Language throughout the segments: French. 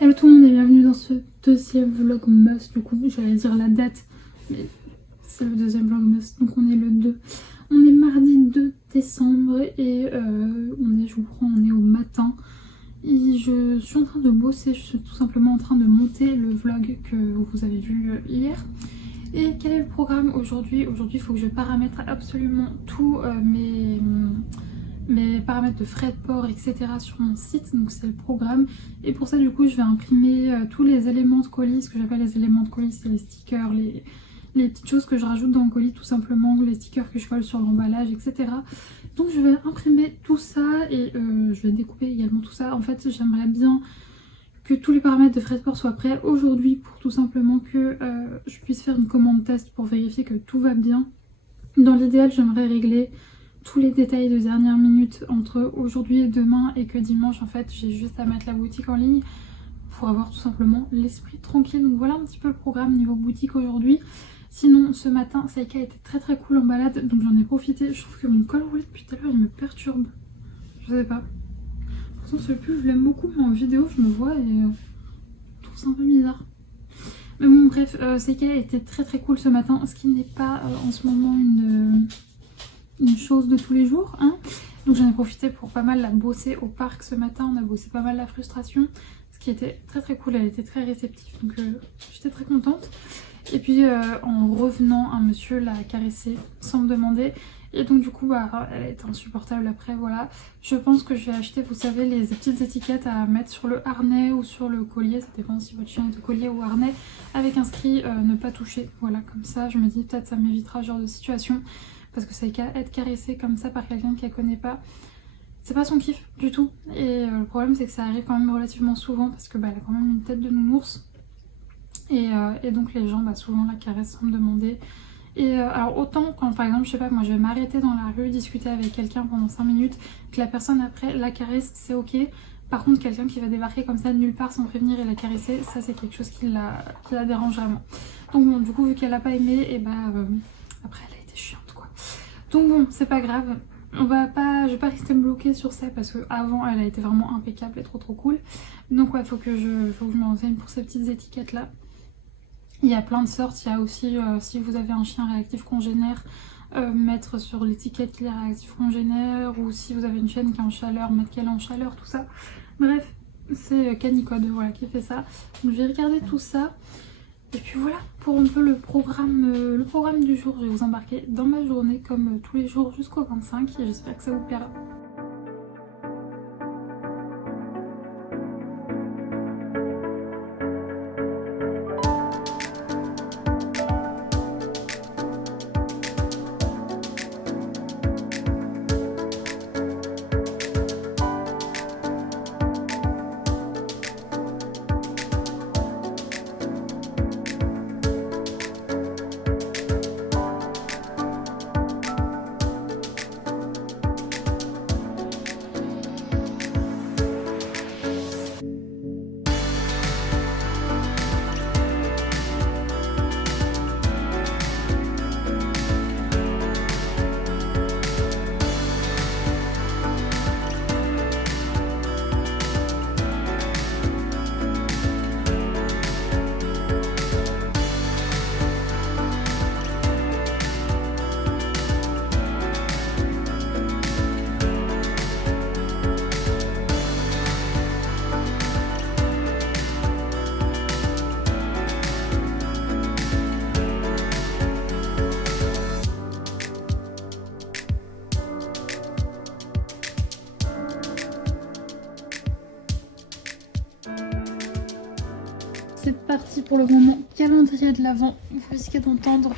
Hello tout le monde et bienvenue dans ce deuxième vlogmas. Du coup j'allais dire la date, mais c'est le deuxième vlogmas, donc on est le 2. On est mardi 2 décembre et on est au matin. Et je suis en train de bosser, je suis tout simplement en train de monter le vlog que vous avez vu hier. Et quel est le programme aujourd'hui? Aujourd'hui il faut que je paramètre absolument tous mes paramètres de frais de port, etc. sur mon site, donc c'est le programme. Et pour ça du coup je vais imprimer tous les éléments de colis. Ce que j'appelle les éléments de colis, c'est les stickers, les petites choses que je rajoute dans le colis tout simplement, les stickers que je colle sur l'emballage, etc. Donc je vais imprimer tout ça et je vais découper également tout ça. En fait j'aimerais bien que tous les paramètres de frais de port soient prêts aujourd'hui pour tout simplement que je puisse faire une commande test pour vérifier que tout va bien. Dans l'idéal j'aimerais régler tous les détails de dernière minute entre aujourd'hui et demain, et que dimanche en fait j'ai juste à mettre la boutique en ligne pour avoir tout simplement l'esprit tranquille. Donc voilà un petit peu le programme niveau boutique aujourd'hui. Sinon ce matin Saïka était très très cool en balade, donc j'en ai profité. Je trouve que mon col roulé depuis tout à l'heure il me perturbe, je sais pas. Pourtant ce pull je l'aime beaucoup, mais en vidéo je me vois et je trouve ça un peu bizarre. Mais bon bref, Saïka était très très cool ce matin, ce qui n'est pas en ce moment une chose de tous les jours, hein. Donc j'en ai profité pour pas mal la bosser au parc ce matin. On a bossé pas mal la frustration, ce qui était très très cool. Elle était très réceptive, donc j'étais très contente. Et puis en revenant, un monsieur l'a caressée sans me demander, et donc du coup bah elle a été insupportable après. Voilà, je pense que je vais acheter, vous savez, les petites étiquettes à mettre sur le harnais ou sur le collier, ça dépend si votre chien est au collier ou au harnais, avec inscrit ne pas toucher. Voilà, comme ça je me dis peut-être ça m'évitera ce genre de situation. Parce que c'est qu'à être caressée comme ça par quelqu'un qu'elle connaît pas, c'est pas son kiff du tout. Et le problème c'est que ça arrive quand même relativement souvent, parce que bah, elle a quand même une tête de nounours. Et donc les gens bah, souvent la caressent sans me demander. Et alors autant quand par exemple je sais pas, moi je vais m'arrêter dans la rue, discuter avec quelqu'un pendant 5 minutes, que la personne après la caresse, c'est ok. Par contre quelqu'un qui va débarquer comme ça de nulle part sans prévenir et la caresser, ça c'est quelque chose qui la dérange vraiment. Donc bon, du coup vu qu'elle a pas aimé, et bah après elle a été chiante. Donc bon, c'est pas grave, je vais pas rester bloquée sur ça, parce que avant elle a été vraiment impeccable et trop cool. Donc ouais, faut que je me renseigne pour ces petites étiquettes là. Il y a plein de sortes, il y a aussi si vous avez un chien réactif congénère, mettre sur l'étiquette qu'il est réactif congénère, ou si vous avez une chienne qui est en chaleur, mettre qu'elle est en chaleur, tout ça. Bref, c'est Canicode voilà, qui fait ça. Donc je vais regarder tout ça. Et puis voilà pour un peu le programme du jour. Je vais vous embarquer dans ma journée comme tous les jours jusqu'au 25 et j'espère que ça vous plaira. C'est parti pour le moment calendrier de l'Avent. Vous risquez d'entendre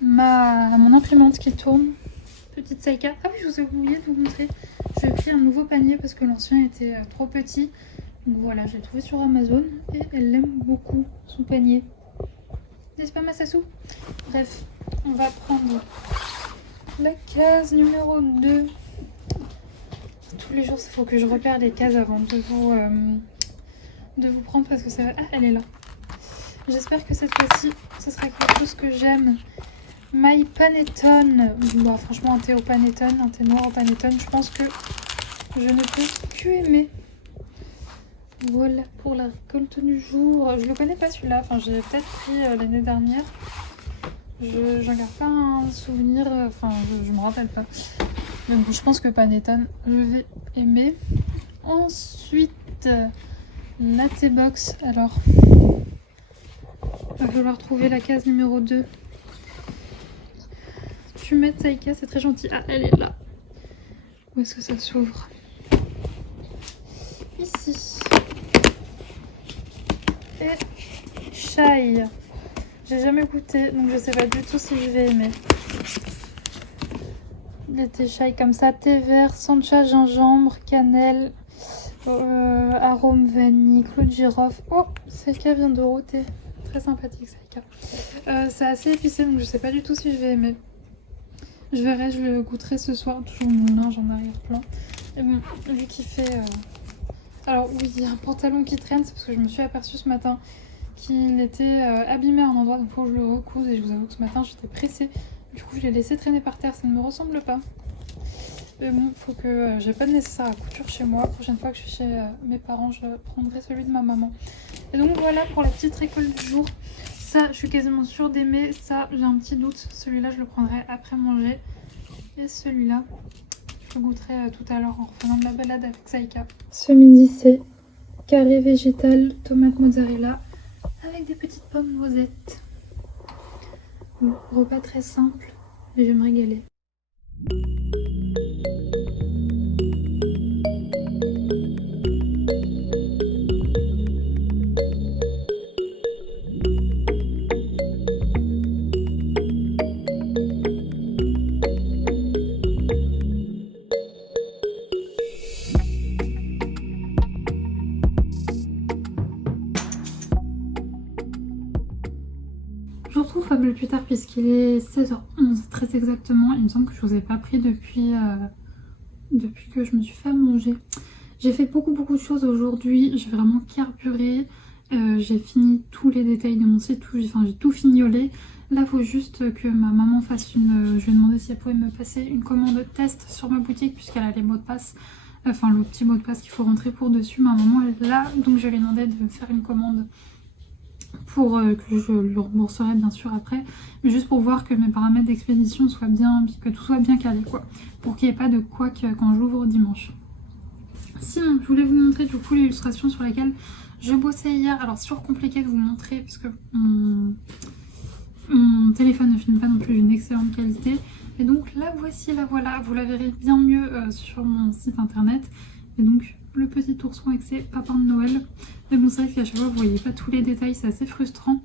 mon imprimante qui tourne. Petite Saïka. Ah oui, je vous ai oublié de vous montrer. J'ai pris un nouveau panier parce que l'ancien était trop petit. Donc voilà, je l'ai trouvé sur Amazon et elle aime beaucoup son panier. N'est-ce pas, Massassou? Bref, on va prendre la case numéro 2. Tous les jours, il faut que je repère les cases avant de vous prendre, parce que ça va... Ah, elle est là. J'espère que cette fois-ci, ce sera quelque chose que j'aime. My Panettone. Bah, franchement, un thé au panettone, un thé noir au panettone, je pense que je ne peux que aimer. Voilà pour la récolte du jour. Je le connais pas celui-là, enfin j'ai peut-être pris l'année dernière. J'en garde pas un souvenir, enfin je me rappelle pas. Mais bon, je pense que Panettone, je vais aimer. Ensuite, Latte Box. Alors, il va falloir trouver la case numéro 2. Tu mets Taika, c'est très gentil. Ah, elle est là. Où est-ce que ça s'ouvre? Ici. Et chai. J'ai jamais goûté, donc je sais pas du tout si je vais aimer. Des thés chai comme ça, thé vert, sancha, gingembre, cannelle, arôme vanille, clou de girofle. Oh, Saïka vient de rôter. Très sympathique, Saïka. C'est assez épicé, donc je sais pas du tout si je vais aimer. Je verrai, je le goûterai ce soir. Toujours mon linge en arrière-plan. Et bon, vu qu'il fait... Alors oui, il y a un pantalon qui traîne, c'est parce que je me suis aperçue ce matin qu'il était abîmé à un endroit, donc il faut que je le recouse. Et je vous avoue que ce matin, j'étais pressée. Du coup, je l'ai laissé traîner par terre, ça ne me ressemble pas. Mais bon, faut que j'ai pas de nécessaire à couture chez moi. La prochaine fois que je suis chez mes parents, je prendrai celui de ma maman. Et donc voilà pour la petite récolte du jour. Ça, je suis quasiment sûre d'aimer. Ça, j'ai un petit doute. Celui-là, je le prendrai après manger. Et celui-là, je le goûterai tout à l'heure en refaisant de la balade avec Saïka. Ce midi, c'est carré végétal, tomate mozzarella, avec des petites pommes noisettes. Bon, repas très simple, mais je vais me régaler. Je vous retrouve pas mal plus tard puisqu'il est 16h11 très exactement. Il me semble que je vous ai pas pris depuis que je me suis fait à manger. J'ai fait beaucoup de choses aujourd'hui. J'ai vraiment carburé. J'ai fini tous les détails de mon site. J'ai tout fignolé. Là, il faut juste que ma maman fasse une... Je lui ai demandé si elle pouvait me passer une commande test sur ma boutique puisqu'elle a les mots de passe. Enfin, le petit mot de passe qu'il faut rentrer pour dessus. Ma maman est là. Donc, je lui ai demandé de faire une commande pour que je lui rembourserai bien sûr après, mais juste pour voir que mes paramètres d'expédition soient bien, que tout soit bien calé quoi, pour qu'il n'y ait pas de couac quand j'ouvre dimanche. Sinon, je voulais vous montrer du coup l'illustration sur laquelle je bossais hier. Alors c'est toujours compliqué de vous montrer parce que mon téléphone ne filme pas non plus d'une excellente qualité, et donc la voici, la voilà, vous la verrez bien mieux sur mon site internet. Et donc le petit ourson avec ses papins de Noël. Mais bon, c'est vrai qu'à chaque fois vous voyez pas tous les détails, c'est assez frustrant.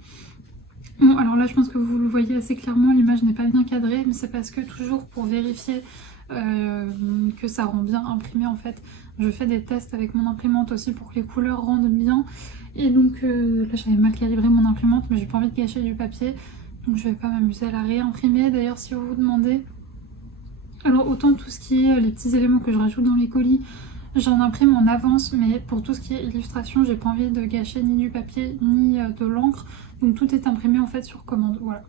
Bon, alors là je pense que vous le voyez assez clairement, l'image n'est pas bien cadrée, mais c'est parce que toujours pour vérifier que ça rend bien imprimé en fait, je fais des tests avec mon imprimante aussi pour que les couleurs rendent bien. Et donc là j'avais mal calibré mon imprimante, mais j'ai pas envie de gâcher du papier, donc je vais pas m'amuser à la réimprimer. D'ailleurs, si vous vous demandez, alors autant tout ce qui est les petits éléments que je rajoute dans les colis, j'en imprime en avance, mais pour tout ce qui est illustration, j'ai pas envie de gâcher ni du papier ni de l'encre, donc tout est imprimé en fait sur commande, voilà.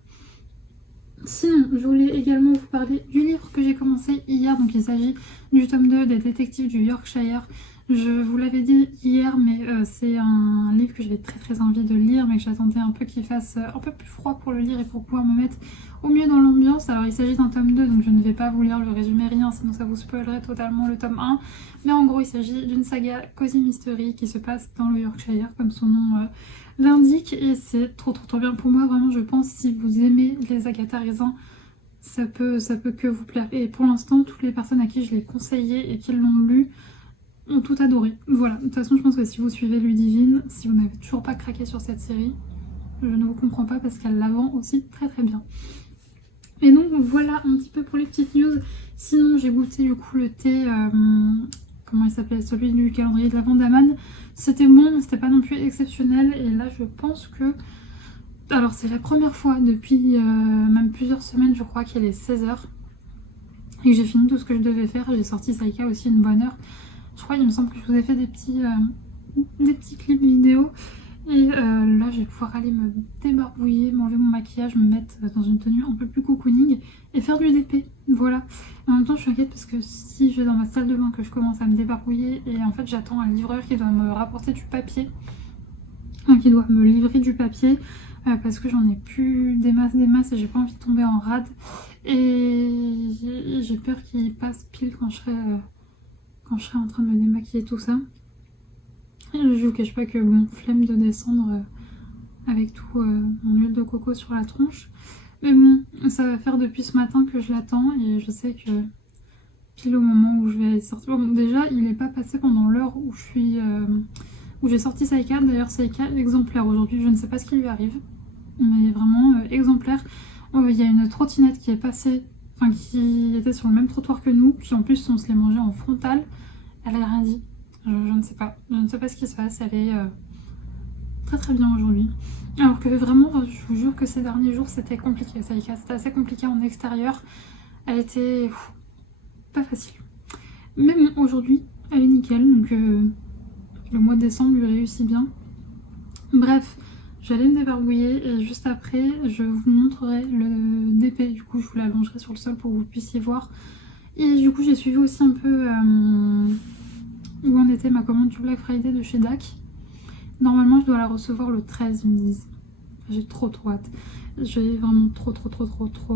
Sinon, je voulais également vous parler du livre que j'ai commencé hier, donc il s'agit du tome 2 des détectives du Yorkshire. Je vous l'avais dit hier, mais c'est un livre que j'avais très envie de lire, mais que j'attendais un peu qu'il fasse un peu plus froid pour le lire et pour pouvoir me mettre au mieux dans l'ambiance. Alors il s'agit d'un tome 2, donc je ne vais pas vous lire le résumé, rien, sinon ça vous spoilerait totalement le tome 1. Mais en gros, il s'agit d'une saga Cozy Mystery qui se passe dans le Yorkshire, comme son nom l'indique, et c'est trop bien pour moi. Vraiment, je pense, si vous aimez les Agatha Raisin, ça peut que vous plaire. Et pour l'instant, toutes les personnes à qui je l'ai conseillé et qui l'ont lu ont tout adoré. Voilà, de toute façon je pense que si vous suivez Ludivine, si vous n'avez toujours pas craqué sur cette série, je ne vous comprends pas parce qu'elle la vend aussi très bien. Et donc voilà un petit peu pour les petites news. Sinon j'ai goûté du coup le thé, comment il s'appelle, celui du calendrier de l'Avent d'Aman. C'était bon, mais c'était pas non plus exceptionnel. Et là je pense que... Alors c'est la première fois depuis même plusieurs semaines je crois qu'il est 16h. Et que j'ai fini tout ce que je devais faire. J'ai sorti Saïka aussi une bonne heure. Je crois, il me semble que je vous ai fait des petits clips vidéo. Et là je vais pouvoir aller me débarbouiller, m'enlever mon maquillage, me mettre dans une tenue un peu plus cocooning et faire du DP, voilà. En même temps je suis inquiète parce que si je vais dans ma salle de bain que je commence à me débarbouiller et en fait j'attends un livreur qui doit me rapporter du papier, enfin, qui doit me livrer du papier parce que j'en ai plus des masses et j'ai pas envie de tomber en rade et j'ai peur qu'il passe pile quand je serai en train de me démaquiller tout ça. Je vous cache pas que bon, flemme de descendre avec tout mon huile de coco sur la tronche. Mais bon, ça va faire depuis ce matin que je l'attends et je sais que pile au moment où je vais sortir... Bon, déjà, il n'est pas passé pendant l'heure où où j'ai sorti Saïka. D'ailleurs, Saïka exemplaire aujourd'hui, je ne sais pas ce qui lui arrive. Mais vraiment exemplaire. Il y a une trottinette qui est passée, enfin qui était sur le même trottoir que nous, puis en plus on se l'est mangée en frontal. Elle a rien dit. Je ne sais pas. Je ne sais pas ce qui se passe. Elle est très très bien aujourd'hui. Alors que vraiment, je vous jure que ces derniers jours c'était compliqué. Saïka, c'était assez compliqué en extérieur. Elle était pas facile. Mais bon, aujourd'hui, elle est nickel. Donc le mois de décembre lui réussit bien. Bref, j'allais me débarbouiller et juste après, je vous montrerai le DP. Du coup, je vous l'allongerai sur le sol pour que vous puissiez voir. Et du coup, j'ai suivi aussi un peu où en était ma commande du Black Friday de chez DAC. Normalement, je dois la recevoir le 13, ils me disent. J'ai trop hâte. J'ai vraiment trop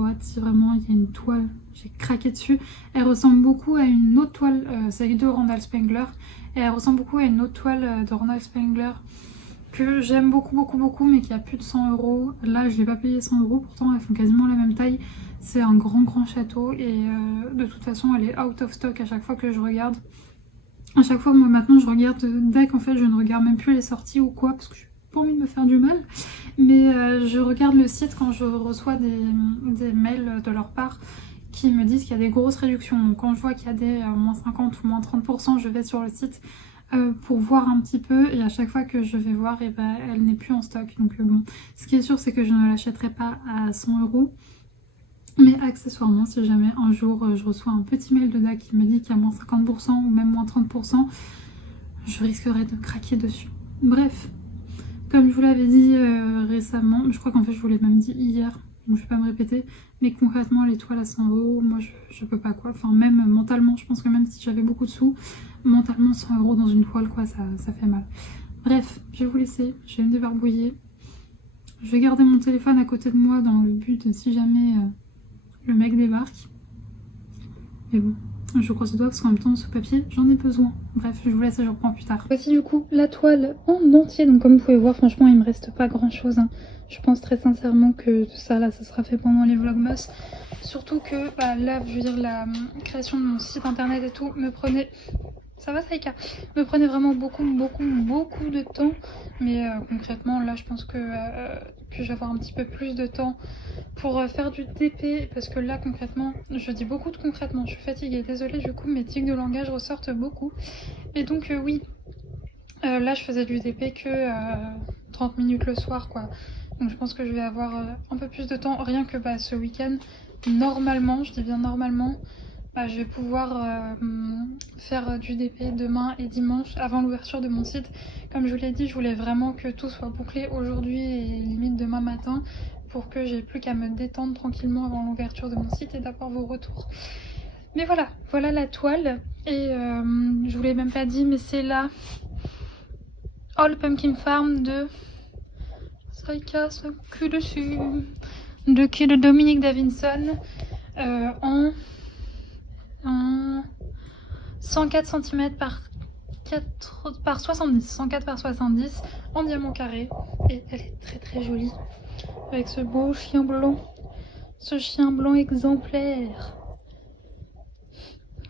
hâte. Si vraiment il y a une toile, j'ai craqué dessus. Elle ressemble beaucoup à une autre toile, celle de Randall Spengler. Et elle ressemble beaucoup à une autre toile de Randall Spengler que j'aime beaucoup, mais qui a plus de 100 €. Là, je ne l'ai pas payé 100 €, pourtant elles font quasiment la même taille. C'est un grand château et de toute façon, elle est out of stock à chaque fois que je regarde. À chaque fois, moi maintenant, je regarde DAC. En fait, je ne regarde même plus les sorties ou quoi, parce que je n'ai pas envie de me faire du mal. Mais je regarde le site quand je reçois des mails de leur part qui me disent qu'il y a des grosses réductions. Donc quand je vois qu'il y a des moins 50 ou moins 30%, je vais sur le site pour voir un petit peu, et à chaque fois que je vais voir, et ben, elle n'est plus en stock. Donc bon, ce qui est sûr, c'est que je ne l'achèterai pas à 100 €. Mais accessoirement, si jamais un jour je reçois un petit mail de DAC qui me dit qu'il y a moins 50% ou même moins 30%, je risquerais de craquer dessus. Bref, comme je vous l'avais dit récemment, je crois qu'en fait je vous l'ai même dit hier, donc je vais pas me répéter, mais concrètement les toiles à 100 €, moi je peux pas quoi. Enfin même mentalement, je pense que même si j'avais beaucoup de sous, mentalement 100 € dans une toile quoi, ça fait mal. Bref, je vais vous laisser, je vais me débarbouiller. Je vais garder mon téléphone à côté de moi dans le but de si jamais le mec débarque. Mais bon, je croise les doigts parce qu'en même temps ce papier j'en ai besoin. Bref, je vous laisse et je reprends plus tard. Voici du coup la toile en entier, donc comme vous pouvez voir franchement il me reste pas grand chose hein. Je pense très sincèrement que tout ça là ça sera fait pendant les vlogmas. Surtout que bah, là je veux dire la création de mon site internet et tout me prenait... Ça va Saïka? Me prenait vraiment beaucoup de temps. Mais concrètement là je pense que je vais avoir un petit peu plus de temps pour faire du DP, parce que là concrètement, je dis beaucoup de concrètement, je suis fatiguée, désolée, du coup mes tics de langage ressortent beaucoup. Et donc oui, là je faisais du DP que 30 minutes le soir quoi. Donc je pense que je vais avoir un peu plus de temps, rien que bah, ce week-end. Normalement, je dis bien normalement, bah, je vais pouvoir faire du DP demain et dimanche avant l'ouverture de mon site. Comme je vous l'ai dit, je voulais vraiment que tout soit bouclé aujourd'hui et limite demain matin, pour que j'ai plus qu'à me détendre tranquillement avant l'ouverture de mon site et d'avoir vos retours. Mais voilà, voilà la toile. Et je vous l'ai même pas dit, mais c'est la All Pumpkin Farm de Saïka, ce cul dessus, de Dominique Davidson en 104 cm par 70, 104 par 70 en diamant carré. Et elle est très jolie avec ce beau chien blanc, ce chien blanc exemplaire.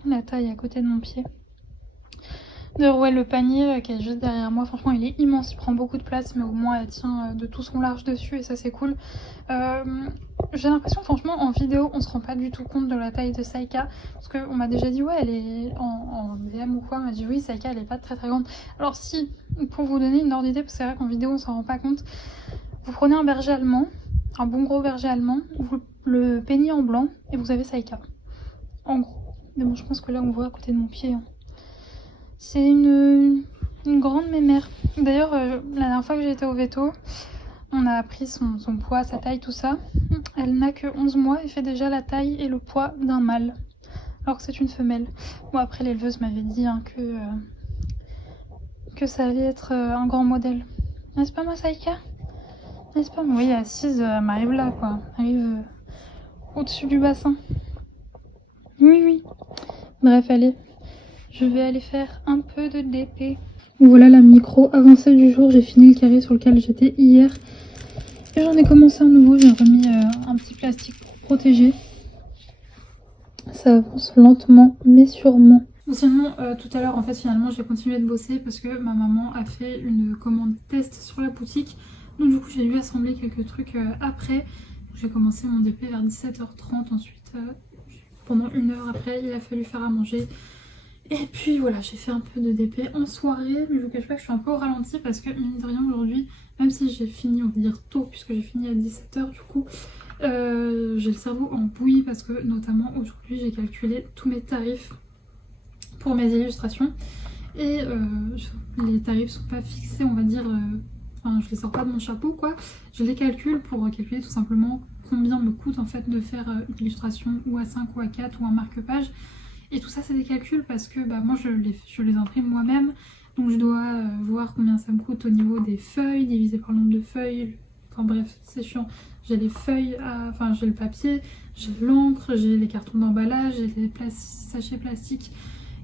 La taille à côté de mon pied. D'ailleurs ouais, le panier qui est juste derrière moi, franchement il est immense, il prend beaucoup de place, mais au moins elle tient de tout son large dessus et ça c'est cool. J'ai l'impression franchement en vidéo on se rend pas du tout compte de la taille de Saïka, parce qu'on m'a déjà dit ouais elle est en DM ou quoi, on m'a dit oui Saïka elle est pas très grande. Alors si, pour vous donner une ordre d'idée, parce que c'est vrai qu'en vidéo on s'en rend pas compte, vous prenez un berger allemand, un bon gros berger allemand, vous le peignez en blanc et vous avez Saïka, en gros. Mais bon je pense que là on voit à côté de mon pied hein. C'est une une grande mémère. D'ailleurs, la dernière fois que j'ai été au veto, on a appris son poids, sa taille, tout ça. Elle n'a que 11 mois et fait déjà la taille et le poids d'un mâle, alors que c'est une femelle. Bon, après, l'éleveuse m'avait dit que ça allait être un grand modèle. N'est-ce pas, Masaïka? N'est-ce pas? Mais oui, assise, elle m'arrive là, quoi. Elle arrive au-dessus du bassin. Oui, oui. Bref, allez. Je vais aller faire un peu de DP. Voilà la micro avancée du jour. J'ai fini le carré sur lequel j'étais hier. Et j'en ai commencé un nouveau. J'ai remis un petit plastique pour protéger. Ça avance lentement, mais sûrement. Sinon, tout à l'heure, en fait, finalement, j'ai continué de bosser parce que ma maman a fait une commande test sur la boutique. Donc, du coup, j'ai dû assembler quelques trucs après. J'ai commencé mon DP vers 17h30. Ensuite, pendant 1 heure après, il a fallu faire à manger. Et puis voilà, j'ai fait un peu de DP en soirée, mais je vous cache pas que je suis un peu au ralenti parce que, mine de rien, aujourd'hui, même si j'ai fini, on va dire tôt, puisque j'ai fini à 17h du coup, j'ai le cerveau en bouillie parce que, notamment, aujourd'hui, j'ai calculé tous mes tarifs pour mes illustrations. Et les tarifs sont pas fixés, on va dire, enfin, je les sors pas de mon chapeau, quoi. Je les calcule pour calculer tout simplement combien me coûte, en fait, de faire une illustration ou à 5 ou à 4 ou un marque-page. Et tout ça, c'est des calculs parce que moi, je les imprime moi-même. Donc, je dois voir combien ça me coûte au niveau des feuilles, divisé par le nombre de feuilles. Enfin bref, c'est chiant. J'ai les feuilles, enfin j'ai le papier, j'ai l'encre, j'ai les cartons d'emballage, j'ai les sachets plastiques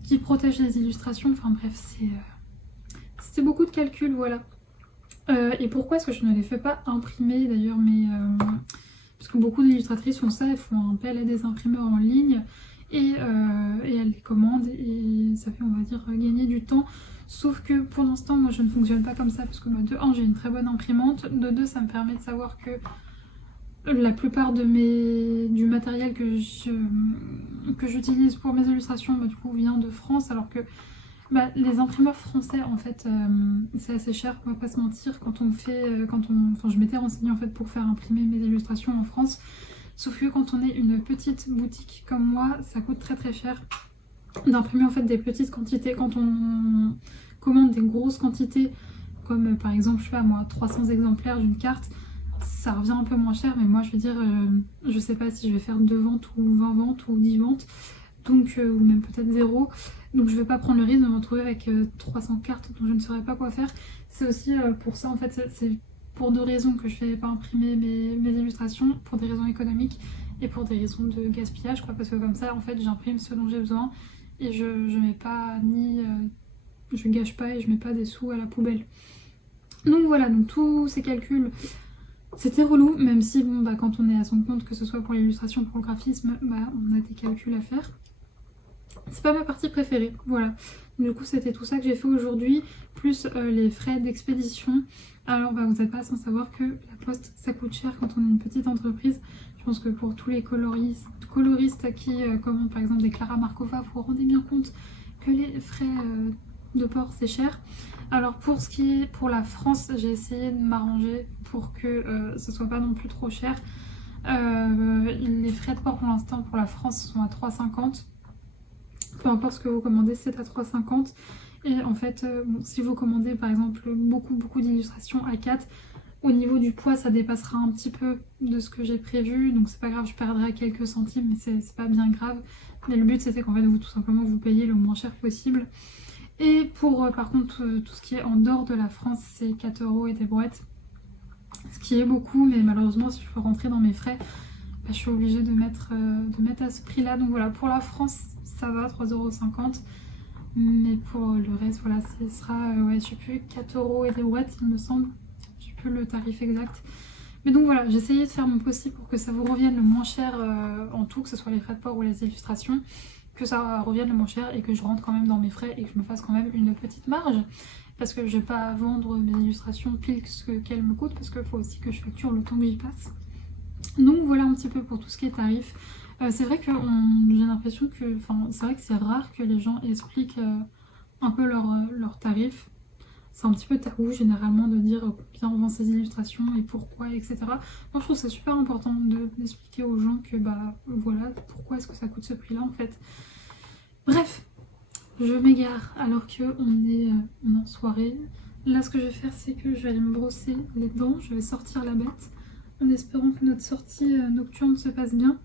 qui protègent les illustrations. Enfin bref, c'était beaucoup de calculs, voilà. Et pourquoi est-ce que je ne les fais pas imprimer d'ailleurs, parce que beaucoup d'illustratrices font ça, elles font appel à des imprimeurs en ligne. Et elle les commande et ça fait, on va dire, gagner du temps. Sauf que pour l'instant, moi je ne fonctionne pas comme ça parce que de 1, j'ai une très bonne imprimante. De 2, ça me permet de savoir que la plupart du matériel que j'utilise pour mes illustrations du coup vient de France, alors que les imprimeurs français, en fait, c'est assez cher, on va pas se mentir. Enfin, je m'étais renseignée en fait pour faire imprimer mes illustrations en France. Sauf que quand on est une petite boutique comme moi, ça coûte très très cher d'imprimer en fait des petites quantités. Quand on commande des grosses quantités, comme par exemple, je sais pas moi, 300 exemplaires d'une carte, ça revient un peu moins cher. Mais moi, je veux dire, je sais pas si je vais faire 2 ventes ou 20 ventes ou 10 ventes, donc, ou même peut-être 0. Donc je vais pas prendre le risque de me retrouver avec 300 cartes dont je ne saurais pas quoi faire. C'est aussi pour ça, en fait, c'est pour 2 raisons que je fais pas imprimer mes illustrations, pour des raisons économiques et pour des raisons de gaspillage, quoi, parce que comme ça, en fait, j'imprime ce dont j'ai besoin et je mets pas je gâche pas et je mets pas des sous à la poubelle. Donc voilà, donc tous ces calculs, c'était relou, même si quand on est à son compte, que ce soit pour l'illustration ou pour le graphisme, on a des calculs à faire. C'est pas ma partie préférée, voilà. Du coup, c'était tout ça que j'ai fait aujourd'hui, plus les frais d'expédition. Alors, vous n'êtes pas sans savoir que la poste, ça coûte cher quand on est une petite entreprise. Je pense que pour tous les coloristes qui commandent par exemple des Clara Markova, vous vous rendez bien compte que les frais de port, c'est cher. Alors, pour la France, j'ai essayé de m'arranger pour que ce soit pas non plus trop cher. Les frais de port pour l'instant pour la France sont à 3,50 €. Peu importe ce que vous commandez, c'est à 3,50 €. Et en fait, si vous commandez par exemple beaucoup d'illustrations à 4, au niveau du poids, ça dépassera un petit peu de ce que j'ai prévu. Donc c'est pas grave, je perdrai quelques centimes, mais c'est pas bien grave. Mais le but, c'était qu'en fait, vous tout simplement vous payiez le moins cher possible. Et pour par contre tout ce qui est en dehors de la France, c'est 4 € et des brouettes. Ce qui est beaucoup, mais malheureusement, si je veux rentrer dans mes frais, je suis obligée de mettre à ce prix-là. Donc voilà, pour la France, ça va, 3,50 €. Mais pour le reste, voilà, ce sera, je sais plus, 4 € et des brouettes, il me semble. Je sais plus le tarif exact. Mais donc voilà, j'ai essayé de faire mon possible pour que ça vous revienne le moins cher en tout, que ce soit les frais de port ou les illustrations, que ça revienne le moins cher et que je rentre quand même dans mes frais et que je me fasse quand même une petite marge. Parce que je vais pas vendre mes illustrations pile qu'elles me coûtent, parce qu'il faut aussi que je facture le temps que j'y passe. Donc voilà un petit peu pour tout ce qui est tarif. C'est vrai que j'ai l'impression que, c'est vrai que c'est rare que les gens expliquent un peu leurs tarifs. C'est un petit peu tabou généralement de dire combien on vend ses illustrations et pourquoi, etc. Moi je trouve ça super important d'expliquer aux gens que voilà, pourquoi est-ce que ça coûte ce prix-là en fait. Bref, je m'égare alors qu'on est en soirée. Là, ce que je vais faire, c'est que je vais aller me brosser les dents, je vais sortir la bête, en espérant que notre sortie nocturne se passe bien.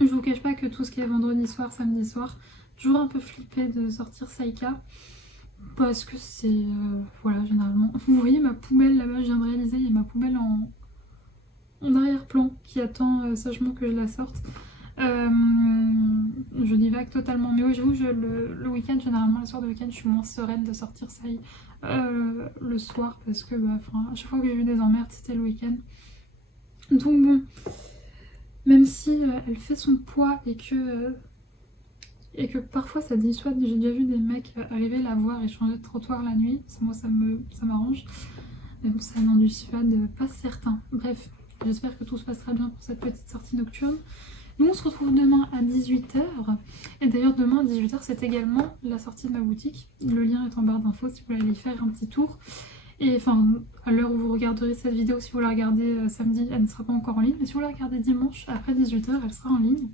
Je vous cache pas que tout ce qui est vendredi soir, samedi soir, toujours un peu flippée de sortir Saïka. Parce que c'est... voilà, généralement... Vous voyez ma poubelle là-bas, je viens de réaliser, il y a ma poubelle en arrière-plan qui attend sagement que je la sorte. Je divague totalement. Mais oui, j'avoue, le week-end, généralement, le soir de week-end, je suis moins sereine de sortir ça le soir. Parce que bah, à chaque fois que j'ai eu des emmerdes, c'était le week-end. Donc bon, même si elle fait son poids et que parfois ça dissuade, j'ai déjà vu des mecs arriver la voir et changer de trottoir la nuit. Moi, ça m'arrange. Mais bon, ça n'en dissuade pas certain. Bref, j'espère que tout se passera bien pour cette petite sortie nocturne. Nous, on se retrouve demain à 18 h. Et d'ailleurs, demain à 18 h, c'est également la sortie de ma boutique. Le lien est en barre d'infos si vous voulez aller y faire un petit tour. Et enfin, à l'heure où vous regarderez cette vidéo, si vous la regardez samedi, elle ne sera pas encore en ligne. Mais si vous la regardez dimanche, après 18 h, elle sera en ligne.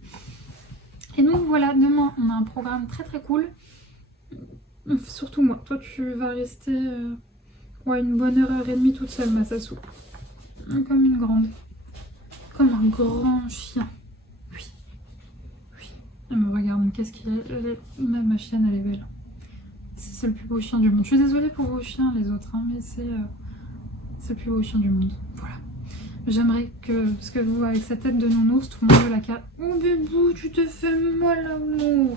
Et donc voilà, demain, on a un programme très très cool. Surtout moi. Toi, tu vas rester une bonne heure et demie toute seule, ma Sassou. Comme une grande. Comme un grand chien. Oui. Oui. Elle me regarde, mais qu'est-ce qu'il est. Ma chienne, elle est belle. C'est le plus beau chien du monde. Je suis désolée pour vos chiens, les autres, hein, mais c'est le plus beau chien du monde. Voilà. J'aimerais que, parce que vous, avec sa tête de nounours, tout le monde veut la car. Oh bébou, tu te fais mal, amour.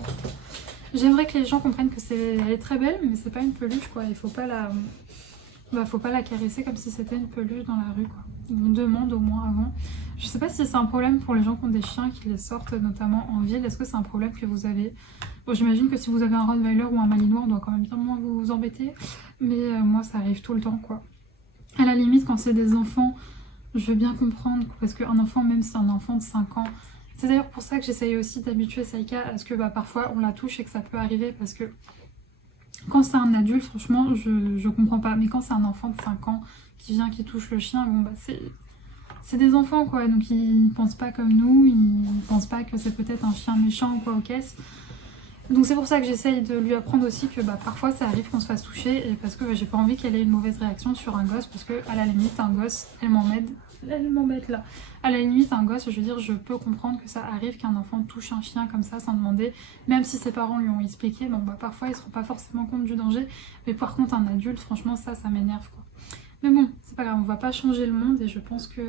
J'aimerais que les gens comprennent que elle est très belle, mais c'est pas une peluche, quoi. Il faut pas la caresser comme si c'était une peluche dans la rue, quoi. On demande au moins avant. Je sais pas si c'est un problème pour les gens qui ont des chiens qui les sortent, notamment en ville. Est-ce que c'est un problème que vous avez? Bon, j'imagine que si vous avez un Rottweiler ou un Malinois, on doit quand même bien moins vous embêter. Mais moi, ça arrive tout le temps, quoi. À la limite, quand c'est des enfants, je veux bien comprendre, parce qu'un enfant, même si c'est un enfant de 5 ans, c'est d'ailleurs pour ça que j'essaye aussi d'habituer Saïka à ce que parfois on la touche et que ça peut arriver, parce que quand c'est un adulte, franchement, je comprends pas. Mais quand c'est un enfant de 5 ans qui vient, qui touche le chien, bon c'est des enfants, quoi. Donc ils pensent pas comme nous, ils pensent pas que c'est peut-être un chien méchant ou quoi aux caisses. Donc c'est pour ça que j'essaye de lui apprendre aussi que parfois ça arrive qu'on se fasse toucher, et parce que j'ai pas envie qu'elle ait une mauvaise réaction sur un gosse, parce que à la limite un gosse, elle m'embête là. À la limite un gosse, je veux dire, je peux comprendre que ça arrive qu'un enfant touche un chien comme ça sans demander, même si ses parents lui ont expliqué, donc parfois ils se rendent pas forcément compte du danger, mais par contre un adulte, franchement ça m'énerve, quoi. Mais bon, c'est pas grave, on va pas changer le monde, et je pense que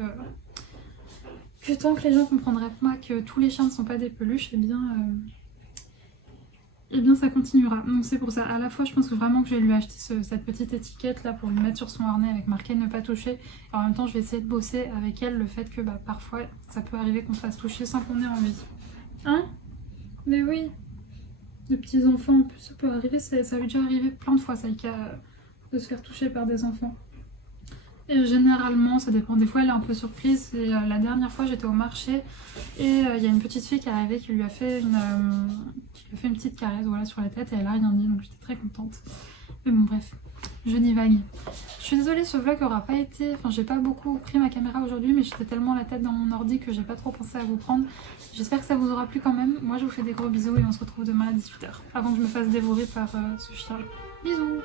tant que les gens comprendraient pas que tous les chiens ne sont pas des peluches, et bien ça continuera. Donc c'est pour ça, à la fois je pense que vraiment que je vais lui acheter cette petite étiquette là pour lui mettre sur son harnais avec marqué ne pas toucher. Et en même temps je vais essayer de bosser avec elle le fait que parfois ça peut arriver qu'on se fasse toucher sans qu'on ait envie. Hein? Mais oui, de petits enfants en plus ça peut arriver, ça lui est déjà arrivé plein de fois Saïka de se faire toucher par des enfants. Et généralement, ça dépend. Des fois, elle est un peu surprise. Et la dernière fois, j'étais au marché et il y a une petite fille qui est arrivée qui lui a fait une petite caresse, voilà, sur la tête, et elle a rien dit, donc j'étais très contente. Mais bon, bref, je divague. Je suis désolée, ce vlog aura pas été... Enfin, j'ai pas beaucoup pris ma caméra aujourd'hui, mais j'étais tellement la tête dans mon ordi que j'ai pas trop pensé à vous prendre. J'espère que ça vous aura plu quand même. Moi, je vous fais des gros bisous et on se retrouve demain à 18 h, avant que je me fasse dévorer par ce chien. Bisous!